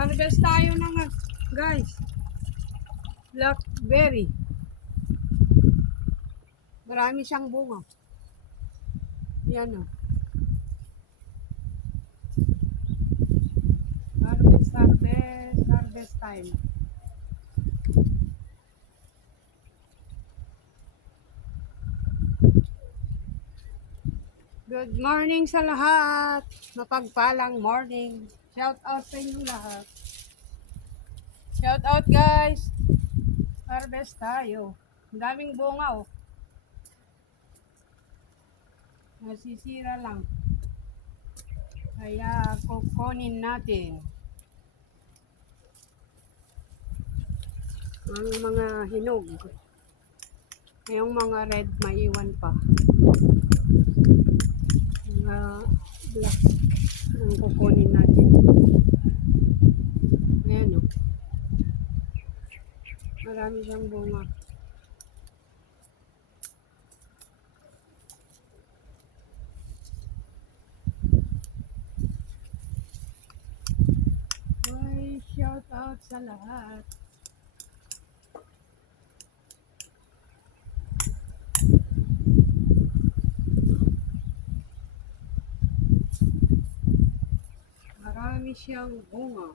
Harvest tayo ng guys. Blackberry. Marami siyang bunga. Yan o. Harvest time. Good morning sa lahat. Mapagpalang morning. Shout out sa inyo lahat. Shout out guys. Harvest tayo. Ang daming bunga oh. Nasisira lang. Kaya kukunin natin. Ang mga hinog. Yung mga red maiwan pa. Mga black ang kukunin natin. Ayan o. Marami siyang bunga. Ay, shout out sa lahat. Marami siyang bunga.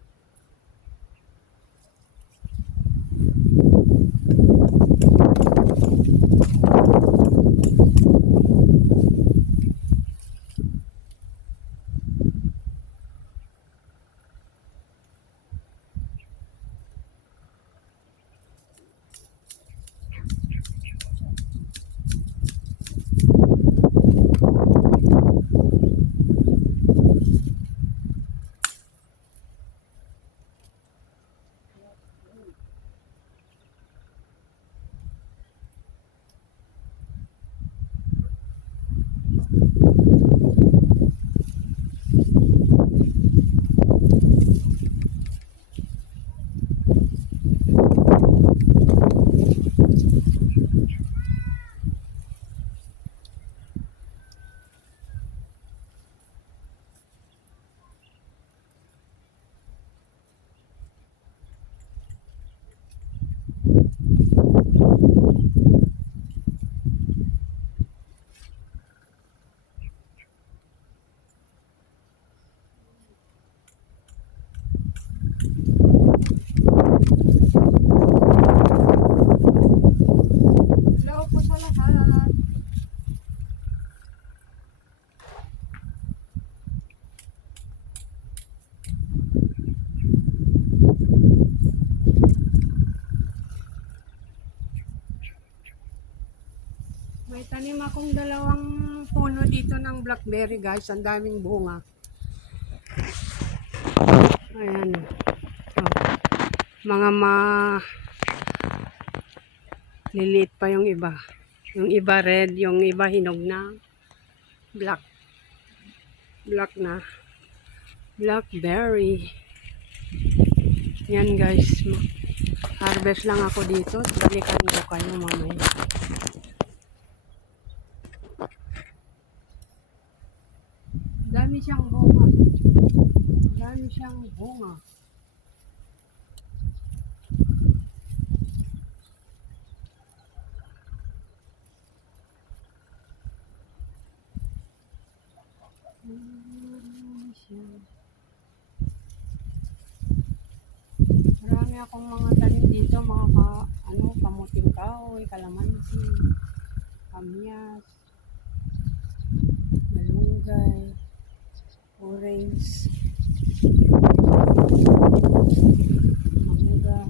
Hello po sa lahat. May tanim akong dalawang puno dito ng blackberry guys. Ang daming bunga. Ayan. Oh. Mga liliit pa yung iba. Yung iba red, yung iba hinog na. Black na. Blackberry. Yan guys. Harvest lang ako dito. Balikan ko kayo mamaya. Dami siyang bunga. Dami siyang bunga. Marami akong mga tanim dito, mga kamuting kahoy, kalamansi, kamyas, malunggay, orange, mangga.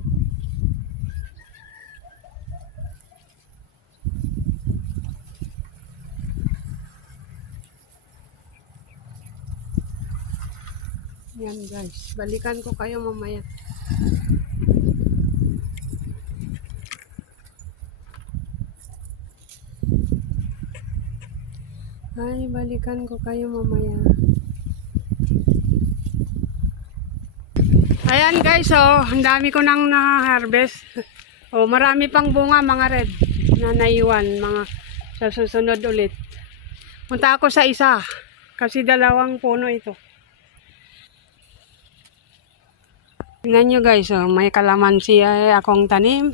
Yan guys, balikan ko kayo mamaya. Ay, balikan ko kayo mamaya. Ayan guys, oh, ang dami ko nang na-harvest. Oh, marami pang bunga, mga red na naiwan, mga sa susunod ulit. Punta ako sa isa kasi dalawang puno ito. Tingnan nyo guys, oh, may kalamansi ay akong tanim.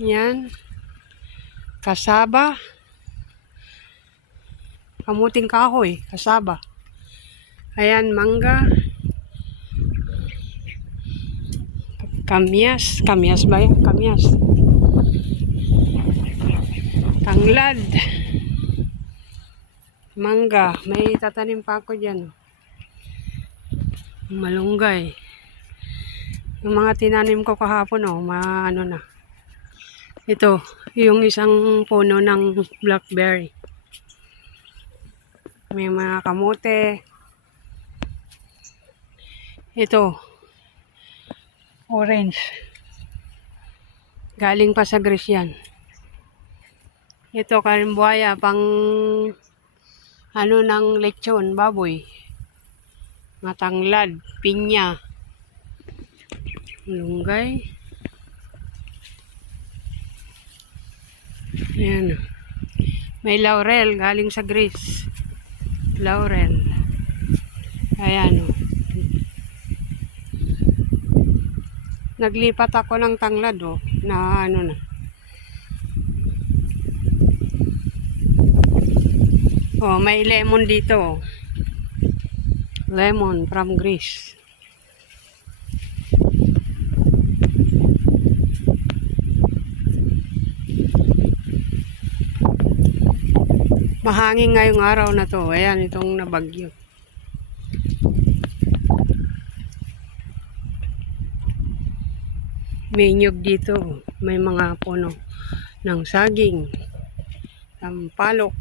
Yan. Kasaba. Kamuting kahoy. Kasaba. Ayan, mangga. Kamyas. Kamyas ba yan? Kamyas. Tanglad. Mangga. May tatanim pa ako dyan. Malunggay. Yung mga tinanim ko kahapon, oh, ano na. Ito, yung isang puno ng blackberry. May mga kamote. Ito, orange. Galing pa sa Greece yan. Ito, karimbuaya, pang ano ng lechon, baboy. Matanglad, pinya. Malunggay. Ayan. May laurel galing sa Greece. Laurel. Ayan. Naglipat ako ng tanglad, oh, na ano na. Oh, may lemon dito. Lemon from Greece. Mahangin ngayong araw na to. Ayan, itong nabagyo. May nyug dito. May mga puno ng saging. Sampalok.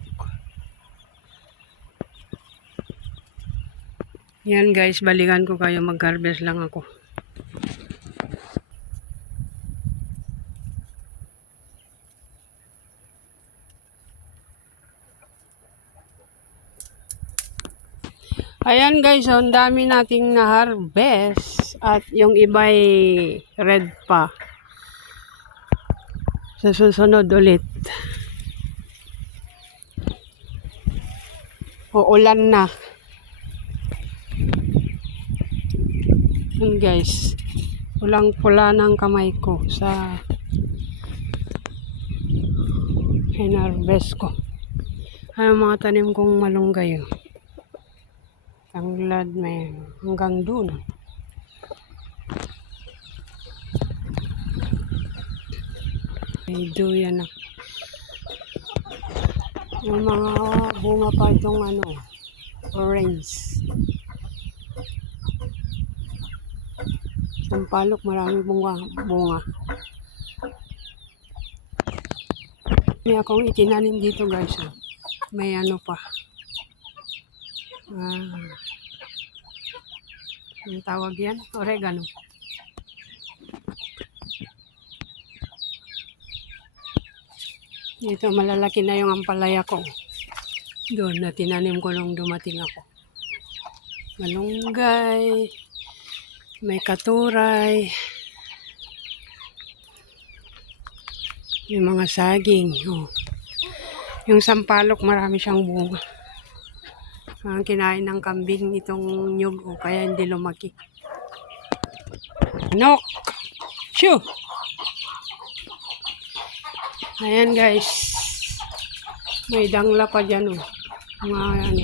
Yan guys, balikan ko kayo. Mag-harvest lang ako. Ayan guys, ang dami nating na-harvest at yung iba'y red pa. Sa susunod ulit. Uulan na. Ayan guys, pulang-pula ng kamay ko sa hinarvest ko. Ano mga tanim kong malunggay. Tanglad, may hanggang dun. May duyan na. Yung mga bunga pa itong ano, orange. Sampalok, maraming bunga. May akong itinanim dito guys. Oh. May ano pa. Ang tawag yan? Oregano. Dito malalaki na yung ampalaya ko. Doon na tinanim ko nung dumating ako. Malunggay. May katuray. Yung mga saging. Oh. Yung sampalok marami siyang bunga. Kinain ng kambing itong nyug o kaya hindi lumaki. Anok! Shoo! Ayan guys. May dangla pa dyan o. Mga ano.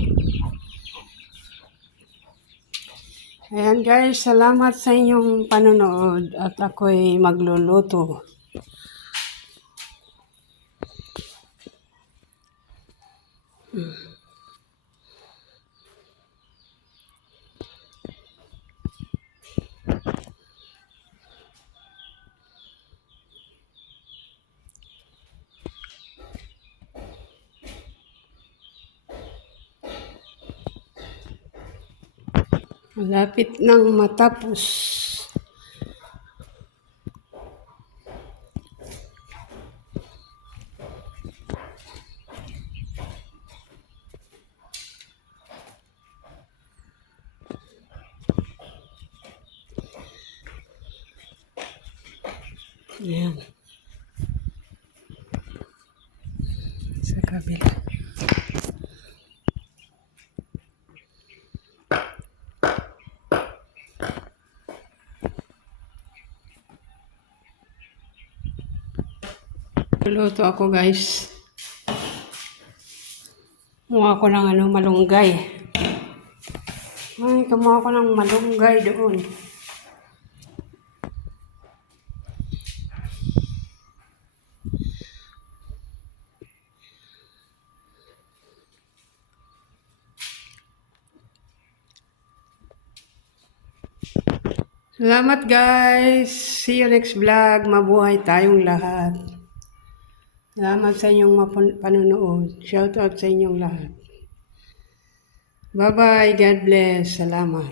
Ayan guys, salamat sa inyong panonood at ako'y magluluto. Malapit nang matapos. Ayan. Sa kabila. Luto ako guys. Kumuha ko ng malunggay. Ay, kumuha ko ng malunggay doon. Salamat guys. See you next vlog. Mabuhay tayong lahat. Salamat sa inyong panonood. Shout out sa inyong lahat. Bye-bye. God bless. Salamat.